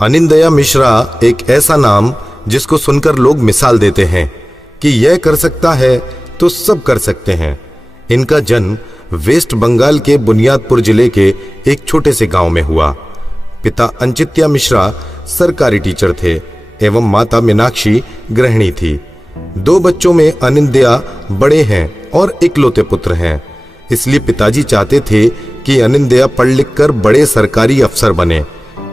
अनिंदया मिश्रा एक ऐसा नाम जिसको सुनकर लोग मिसाल देते हैं कि यह कर सकता है तो सब कर सकते हैं। इनका जन्म वेस्ट बंगाल के बुनियादपुर जिले के एक छोटे से गांव में हुआ। पिता अंचित्या मिश्रा सरकारी टीचर थे एवं माता मीनाक्षी गृहिणी थी। 2 बच्चों में अनिंदया बड़े हैं और इकलौते पुत्र हैं, इसलिए पिताजी चाहते थे कि अनिंदया पढ़ लिख कर बड़े सरकारी अफसर बने।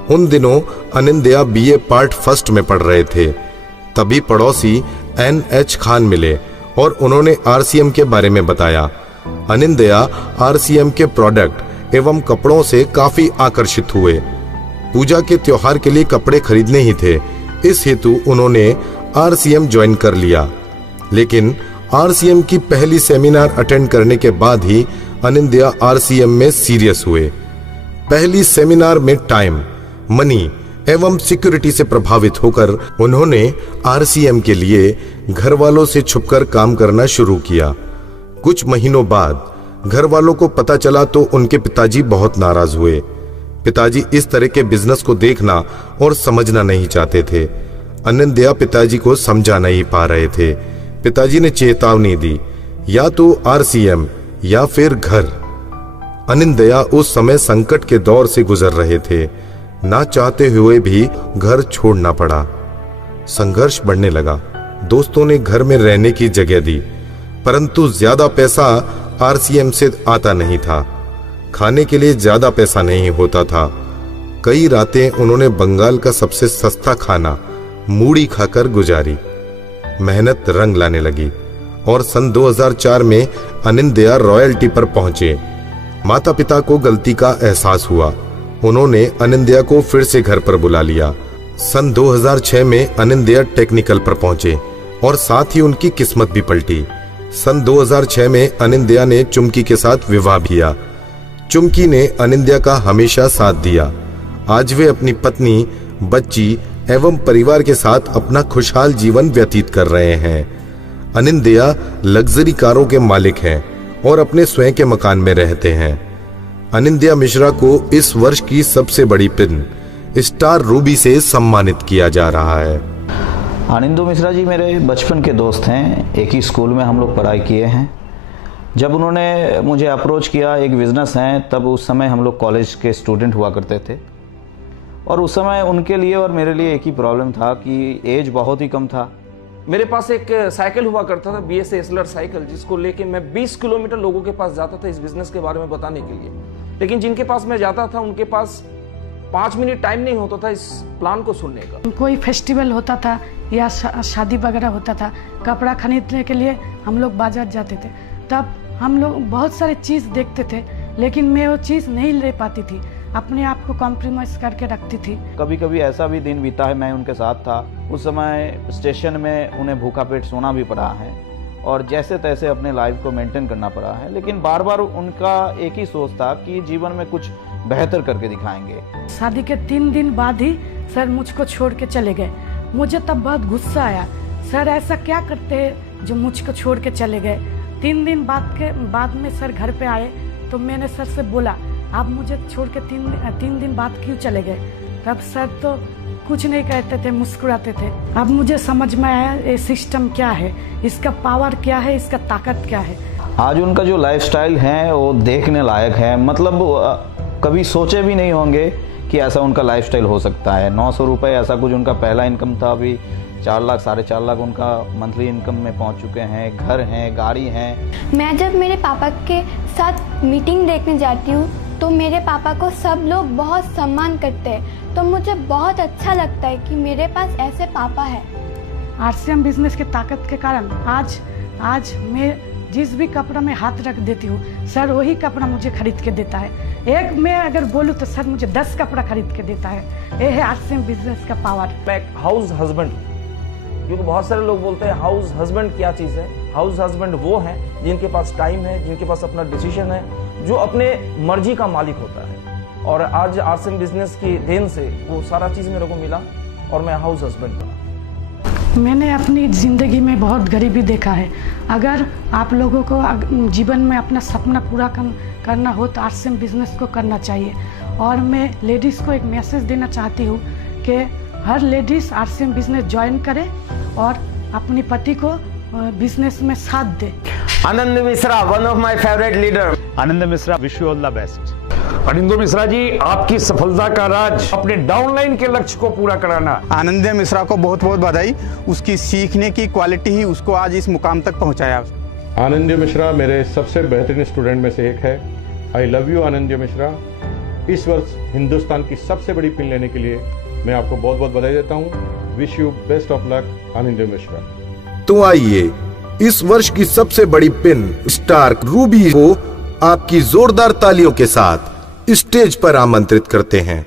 उन दिनों अनिंदया बीए पार्ट फर्स्ट में पढ़ रहे थे। तभी पड़ोसी NH खान मिले और उन्होंने RCM के बारे में बताया। अनिंदया RCM के प्रोडक्ट एवं कपड़ों से काफी आकर्षित हुए। पूजा के त्योहार के लिए कपड़े खरीदने ही थे, इस हेतु उन्होंने RCM ज्वाइन कर लिया। लेकिन RCM की पहली सेमिनार अटेंड करने के बाद ही अनिंदया RCM में सीरियस हुए। पहली सेमिनार में टाइम, मनी एवं सिक्योरिटी से प्रभावित होकर उन्होंने RCM के लिए घर वालों से छुपकर काम करना शुरू किया। कुछ महीनों बाद घर वालों को पता चला तो उनके पिताजी बहुत नाराज हुए। पिताजी इस तरह के बिजनेस को देखना और समझना नहीं चाहते थे। अनिंदया पिताजी को समझा नहीं पा रहे थे। पिताजी ने चेतावनी दी, या तो RCM या फिर घर। अनिंदया उस समय संकट के दौर से गुजर रहे थे। ना चाहते हुए भी घर छोड़ना पड़ा। संघर्ष बढ़ने लगा। दोस्तों ने घर में रहने की जगह दी, परंतु ज्यादा पैसा RCM से आता नहीं था। खाने के लिए ज्यादा पैसा नहीं होता था। कई रातें उन्होंने बंगाल का सबसे सस्ता खाना मूढ़ी खाकर गुजारी। मेहनत रंग लाने लगी और सन 2004 में अनिंदया रॉयल्टी पर पहुंचे। माता पिता को गलती का एहसास हुआ। उन्होंने अनिंदया को फिर से घर पर बुला लिया। सन 2006 में अनिंदया टेक्निकल पर पहुंचे और साथ ही उनकी किस्मत भी पलटी। सन 2006 में अनिंदया ने चुमकी के साथ विवाह किया। चुमकी ने अनिंदया का हमेशा साथ दिया। आज वे अपनी पत्नी, बच्ची एवं परिवार के साथ अपना खुशहाल जीवन व्यतीत कर रहे हैं। अनिंदया लग्जरी कारों के मालिक हैं और अपने स्वयं के मकान में रहते हैं। अनिंदया मिश्रा को इस वर्ष की सबसे बड़ी फिल्म स्टार रूबी से सम्मानित किया जा रहा है। आनंदो मिश्रा जी मेरे बचपन के दोस्त हैं। एक ही स्कूल में हम लोग पढ़ाई किए हैं। जब उन्होंने मुझे अप्रोच किया, एक बिजनेस है, तब उस समय हम लोग कॉलेज के स्टूडेंट हुआ करते थे और उस समय उनके लिए और मेरे लिए एक ही प्रॉब्लम था कि एज बहुत ही कम था। मेरे पास एक साइकिल हुआ करता था, BS एसलर साइकिल, जिसको लेके मैं 20 किलोमीटर लोगों के पास जाता था इस बिजनेस के बारे में बताने के लिए। लेकिन जिनके पास मैं जाता था उनके पास 5 मिनट टाइम नहीं होता था इस प्लान को सुनने का। कोई फेस्टिवल होता था या शादी वगैरह होता था, कपड़ा खरीदने के लिए हम लोग बाजार जाते थे। तब हम लोग बहुत सारे चीज़ देखते थे, लेकिन मैं वो चीज़ नहीं ले पाती थी, अपने आप को कॉम्प्रोमाइज़ करके रखती थी। कभी कभी ऐसा भी दिन बीता है, मैं उनके साथ था, उस समय स्टेशन में उन्हें भूखा पेट सोना भी पड़ा है और जैसे तैसे अपने लाइफ को मेंटेन करना पड़ा है। लेकिन बार बार उनका एक ही सोच था कि जीवन में कुछ बेहतर करके दिखाएंगे। शादी के 3 दिन बाद ही सर मुझको छोड़ के चले गए। मुझे तब बहुत गुस्सा आया, सर ऐसा क्या करते हैं जो मुझको छोड़ के चले गए। 3 दिन बाद में सर घर पे आए तो मैंने सर से बोला, आप मुझे छोड़ के 3 दिन बाद क्यों चले गए। तब सर तो कुछ नहीं कहते थे, मुस्कुराते थे। अब मुझे समझ में आया ये सिस्टम क्या है, इसका पावर क्या है, इसका ताकत क्या है। आज उनका जो लाइफस्टाइल है वो देखने लायक है। मतलब कभी सोचे भी नहीं होंगे कि ऐसा उनका लाइफस्टाइल हो सकता है। 900 रुपये ऐसा कुछ उनका पहला इनकम था, अभी 4 लाख 4.5 लाख उनका मंथली इनकम में पहुंच चुके हैं। घर हैं, गाड़ी हैं। मैं जब मेरे पापा के साथ मीटिंग देखने जाती हूँ तो मेरे पापा को सब लोग बहुत सम्मान करते हैं, तो मुझे बहुत अच्छा लगता है कि मेरे पास ऐसे पापा है। RCM बिजनेस की ताकत के कारण आज मैं जिस भी कपड़ा में हाथ रख देती हूँ, सर वही कपड़ा मुझे खरीद के देता है। एक मैं अगर बोलूँ तो सर मुझे 10 कपड़ा खरीद के देता है। ये है RCM बिजनेस का पावर। मैं एक हाउस हस्बैंड, क्योंकि बहुत सारे लोग बोलते हैं हाउस हस्बैंड क्या चीज़ है। हाउस हस्बैंड वो है जिनके पास टाइम है, जिनके पास अपना डिसीजन है, जो अपने मर्जी का मालिक होता है। और आज RCM बिजनेस की देन से वो सारा चीज़ मेरे को मिला और मैं हाउस हस्बैंड बना। मैंने अपनी ज़िंदगी में बहुत गरीबी देखा है। अगर आप लोगों को जीवन में अपना सपना पूरा करना हो तो RCM बिजनेस को करना चाहिए। और मैं लेडीज़ को एक मैसेज देना चाहती हूँ कि हर लेडीज आरसीएम बिजनेस ज्वाइन करे और अपनी पति को बिजनेस में साथ दे। Anand Mishra, one of my favourite leader. Anand Mishra, wish you all the best. Anindu Mishra ji, आपकी सफलता का राज अपने डाउनलाइन के लक्ष्य को पूरा कराना। आनंद मिश्रा को बहुत बहुत बधाई, उसकी सीखने की क्वालिटी ही उसको आज इस मुकाम तक पहुंचाया। आनंद मिश्रा मेरे सबसे बेहतरीन स्टूडेंट में से एक है। आई लव यू आनंद मिश्रा। इस वर्ष हिंदुस्तान की सबसे बड़ी पिन लेने के लिए मैं आपको बहुत बहुत बधाई देता हूँ। Wish you best of luck Anand Mishra. तो आइए इस वर्ष की सबसे बड़ी पिन स्टार रूबी को आपकी जोरदार तालियों के साथ स्टेज पर आमंत्रित करते हैं।